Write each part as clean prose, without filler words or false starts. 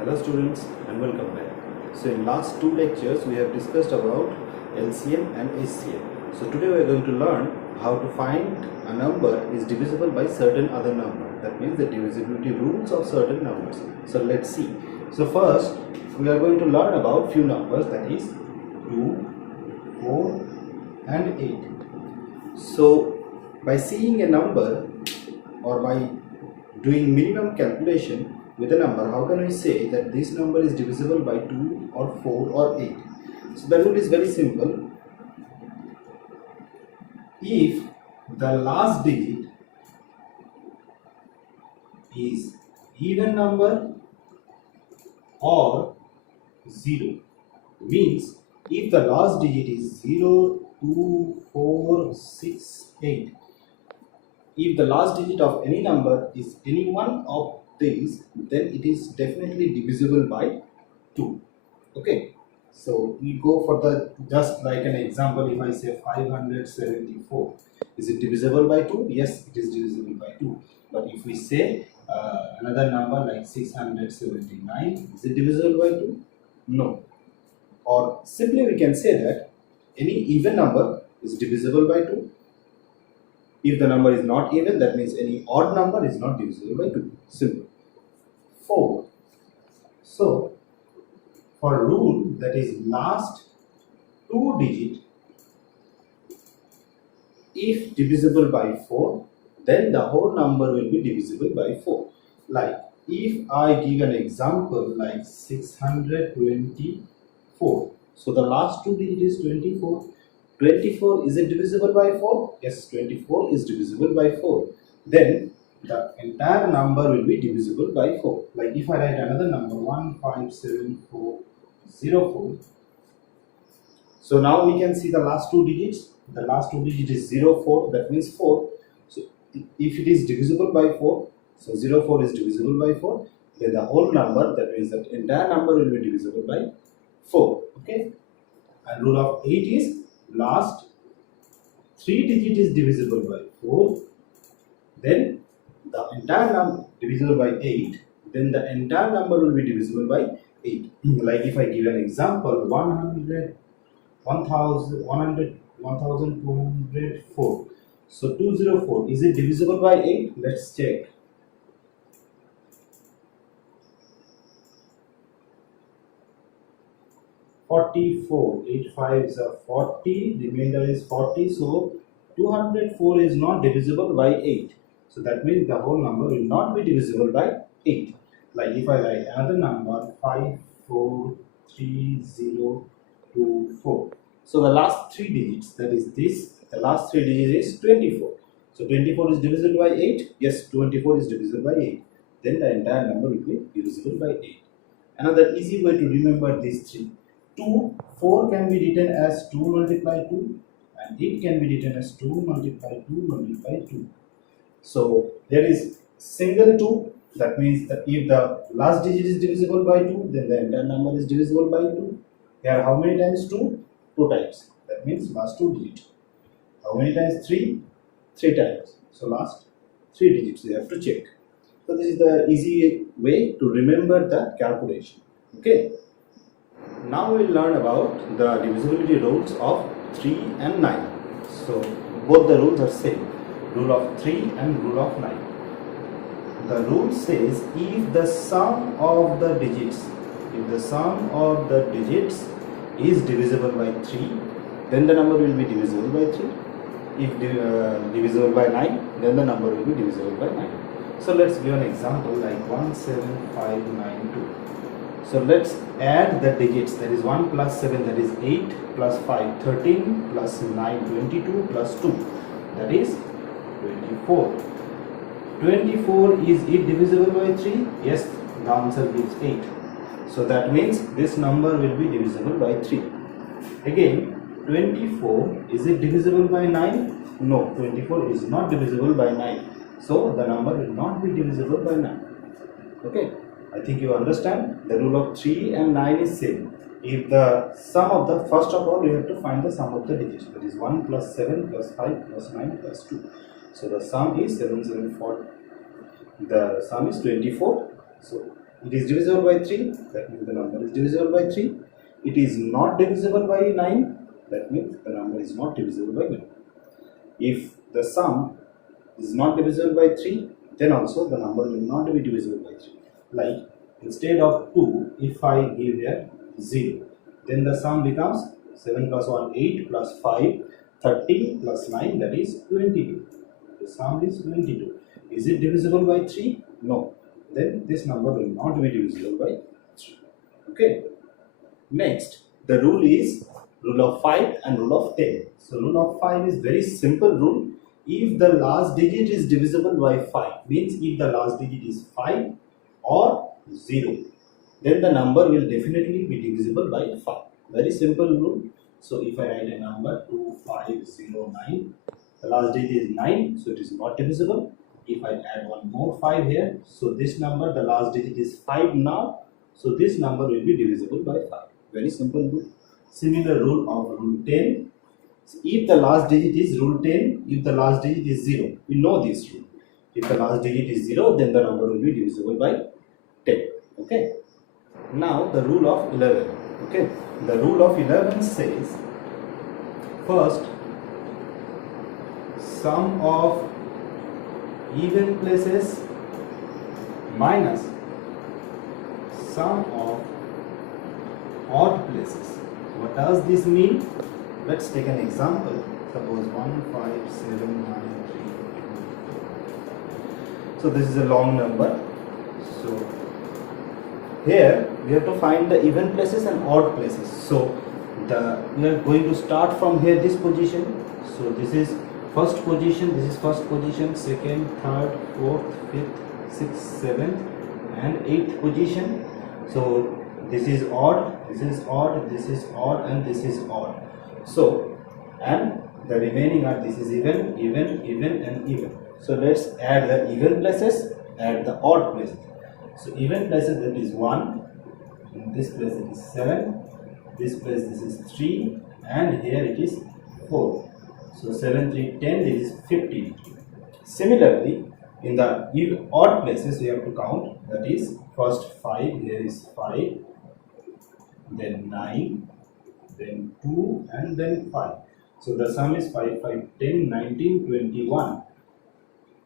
Hello students and welcome back. So in last two lectures we have discussed about LCM and HCM. So today we are going to learn how to find a number is divisible by certain other number. That means the divisibility rules of certain numbers. So let's see. So first we are going to learn about few numbers, that is 2, 4 and 8. So by seeing a number or by doing minimum calculation with a number, how can we say that this number is divisible by 2 or 4 or 8? So the rule is very simple. If the last digit is even number or 0, means if the last digit is 0, 2, 4, 6, 8, if the last digit of any number is any one of these, then it is definitely divisible by 2. Okay, so we go for the just like an example. If I say 574, is it divisible by 2? Yes, it is divisible by 2. But if we say another number like 679, is it divisible by 2? No. Or simply we can say that any even number is divisible by 2. If the number is not even, that means any odd number is not divisible by 2. Simple. 4. So, for a rule that is last two digit, if divisible by 4, then the whole number will be divisible by 4. Like if I give an example like 624. So the last two digit is 24. 24, is it divisible by 4? Yes, 24 is divisible by 4. Then the entire number will be divisible by 4. Like if I write another number 157404. So now we can see the last two digits. The last two digits is 04, that means 4. So if it is divisible by 4, so 04 is divisible by 4, then the whole number, that means that entire number will be divisible by 4. Okay. And rule of 8 is last 3 digit is divisible by 4, then the entire number divisible by 8, then the entire number will be divisible by 8. Like if I give an example 1204. So 204, is it divisible by 8? Let's check. 44, 8 5s are 40, remainder is 40, so 204 is not divisible by 8. So that means the whole number will not be divisible by 8. Like if I write another number 543024. So the last three digits, that is this, the last three digits is 24. So 24 is divisible by 8. Yes, 24 is divisible by 8. Then the entire number will be divisible by 8. Another easy way to remember these three. 2, 4 can be written as 2 multiply 2 and 8 can be written as 2 multiply 2 multiply 2. So there is single 2, that means that if the last digit is divisible by 2, then the entire number is divisible by 2. Here how many times 2? 2 times. That means last 2 digits. How many times 3? 3 times. So last 3 digits you have to check. So this is the easy way to remember the calculation. Okay. Now we will learn about the divisibility rules of 3 and 9. So both the rules are same. Rule of 3 and rule of 9. The rule says if the sum of the digits is divisible by 3, then the number will be divisible by 3. If divisible by 9, then the number will be divisible by 9. So let's give an example like 17592. So let's add the digits, that is 1 plus 7, that is 8, plus 5, 13, plus 9, 22, plus 2, that is 24. 24, is it divisible by 3? Yes, the answer gives 8. So that means this number will be divisible by 3. Again, 24, is it divisible by 9? No, 24 is not divisible by 9. So the number will not be divisible by 9. Okay. I think you understand the rule of 3 and 9 is same. If the sum of the, first of all, you have to find the sum of the digits. That is 1 plus 7 plus 5 plus 9 plus 2. So the sum is 7, 7, 4. The sum is 24. So It is divisible by 3, that means the number is divisible by 3. It is not divisible by 9, that means the number is not divisible by 9. If the sum is not divisible by 3, then also the number will not be divisible by 3. Like instead of 2, if I give here 0, then the sum becomes 7 plus 1, 8 plus 5, 13 plus 9, that is 22. The sum is 22. Is it divisible by 3? No. Then this number will not be divisible by 3. Okay. Next, the rule is rule of 5 and rule of 10. So rule of 5 is very simple rule. If the last digit is divisible by 5, means if the last digit is 5 or 0, then the number will definitely be divisible by 5. Very simple rule. So if I write a number 2509, the last digit is 9, so it is not divisible. If I add one more 5 here, so this number, the last digit is 5 now, so this number will be divisible by 5. Very simple rule. Similar rule of rule 10. So if the last digit is rule 10, if the last digit is 0, we know this rule. If the last digit is 0, then the number will be divisible by 10. Okay. Now the rule of 11. Okay. The rule of 11 says, first, sum of even places minus sum of odd places. What does this mean? Let's take an example. Suppose 1, 5, 7, 9, 3. So this is a long number. So here we have to find the even places and odd places. So we are going to start from here, this position. So this is first position, this is first position, second, third, fourth, fifth, sixth, seventh and eighth position. So this is odd, this is odd, this is odd and this is odd. So and the remaining are, this is even, even, even and even. So let's add the even places, add the odd places. So even places, that is 1, in this place it is 7, this place this is 3 and here it is 4. So 7, 3, 10, this is 15. Similarly, in the odd places we have to count, that is first 5, here is 5, then 9, then 2 and then 5. So the sum is 5, 5, 10, 19, 21.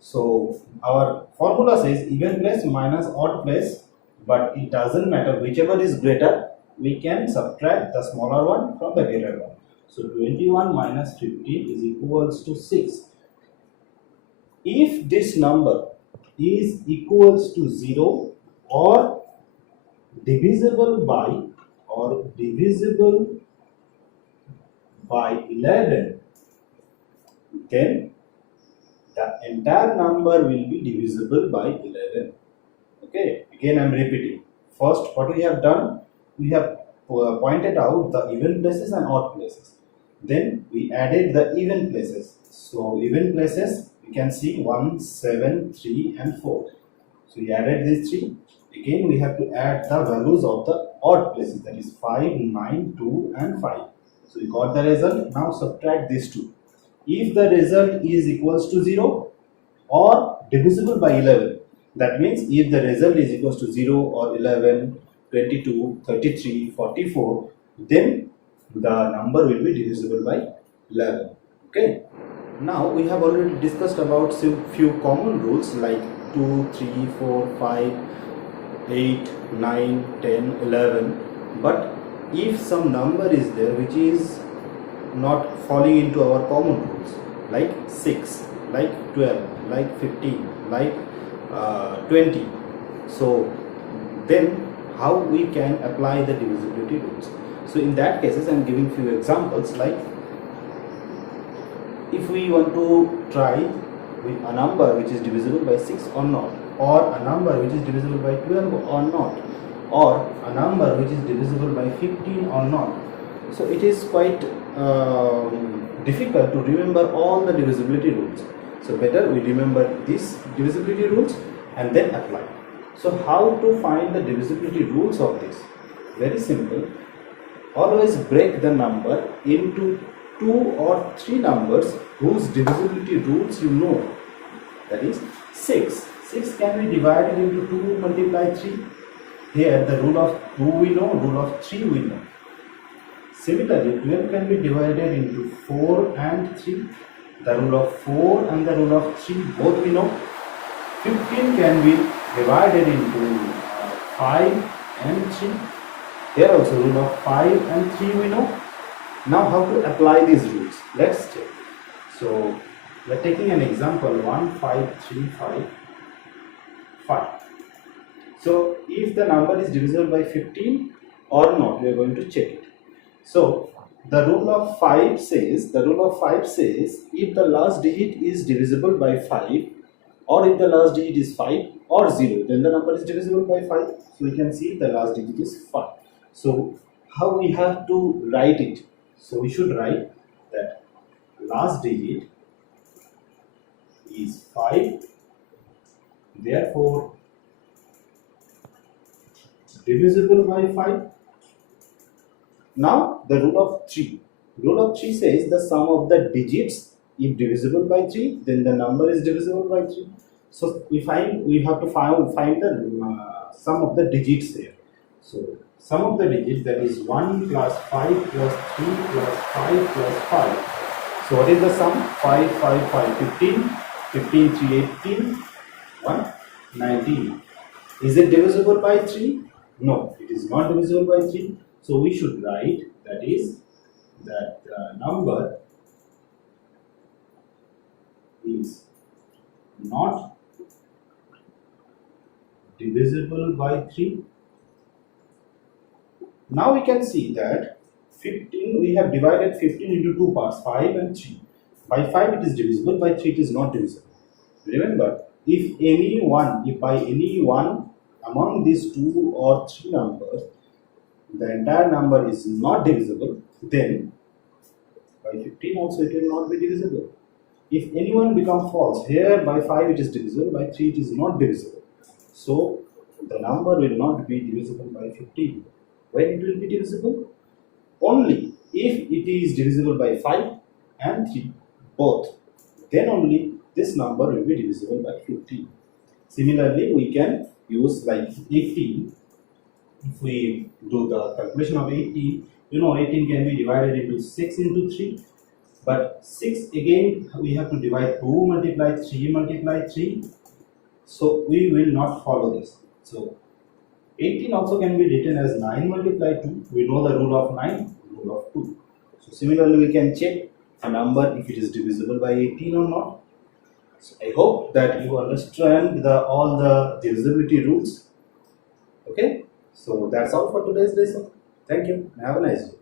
So our formula says even place minus odd place, but it doesn't matter, whichever is greater, we can subtract the smaller one from the greater one. So 21 minus 15 is equals to 6. If this number is equals to 0 or divisible by 11, then the entire number will be divisible by 11. Okay, again I am repeating. First, what we have done, we have pointed out the even places and odd places. Then we added the even places. So even places, we can see 1, 7, 3 and 4. So we added these 3. Again we have to add the values of the odd places, that is 5, 9, 2 and 5. So we got the result. Now subtract these 2. If the result is equals to 0 or divisible by 11, that means if the result is equals to 0 or 11, 22, 33, 44, then the number will be divisible by 11. Okay. Now we have already discussed about few common rules like 2, 3, 4, 5, 8, 9, 10, 11. But if some number is there which is not falling into our common rules, like 6, like 12, like 15, like 20, so then how we can apply the divisibility rules? So in that cases I am giving few examples, like if we want to try with a number which is divisible by 6 or not, or a number which is divisible by 12 or not, or a number which is divisible by 15 or not. So it is quite difficult to remember all the divisibility rules. So better we remember these divisibility rules and then apply. So how to find the divisibility rules of this? Very simple. Always break the number into 2 or 3 numbers whose divisibility rules you know. That is 6. 6 can be divided into 2 multiply 3. Here the rule of 2 we know, rule of 3 we know. Similarly, 12 can be divided into 4 and 3. The rule of 4 and the rule of 3 both we know. 15 can be divided into 5 and 3. Here also rule of 5 and 3 we know. Now how to apply these rules? Let's check. So we are taking an example 1, 5, 3, 5, 5. So if the number is divisible by 15 or not, we are going to check it. So the rule of 5 says, if the last digit is divisible by 5, or if the last digit is 5 or 0, then the number is divisible by 5. So we can see the last digit is 5. So how we have to write it? So we should write that last digit is 5, therefore divisible by 5. Now the rule of 3. Rule of 3 says the sum of the digits, if divisible by 3, then the number is divisible by 3. So we have to find the sum of the digits here. So sum of the digits, that is 1 plus 5 plus 3 plus 5 plus 5. So what is the sum? 5, 5, 5, 15, 15, 3, 18, 1, 19. Is it divisible by 3? No, it is not divisible by 3. So we should write that number is not divisible by 3. Now we can see that 15, we have divided 15 into two parts, 5 and 3. By 5 it is divisible, by 3 it is not divisible. Remember, if by any one among these 2 or 3 numbers, the entire number is not divisible, then by 15 also it will not be divisible. If anyone becomes false, here by 5 it is divisible, by 3 it is not divisible. So the number will not be divisible by 15. When it will be divisible? Only if it is divisible by 5 and 3 both, then only this number will be divisible by 15. Similarly, we can use like 18. If we do the calculation of 18, 18 can be divided into 6 into 3. But 6 again, we have to divide 2 multiply 3 multiply 3. So we will not follow this. So 18 also can be written as 9 multiply 2. We know the rule of 9, rule of 2. So similarly, we can check a number if it is divisible by 18 or not. So I hope that you understand all the divisibility rules. Okay. So that's all for today's lesson. Thank you and have a nice day.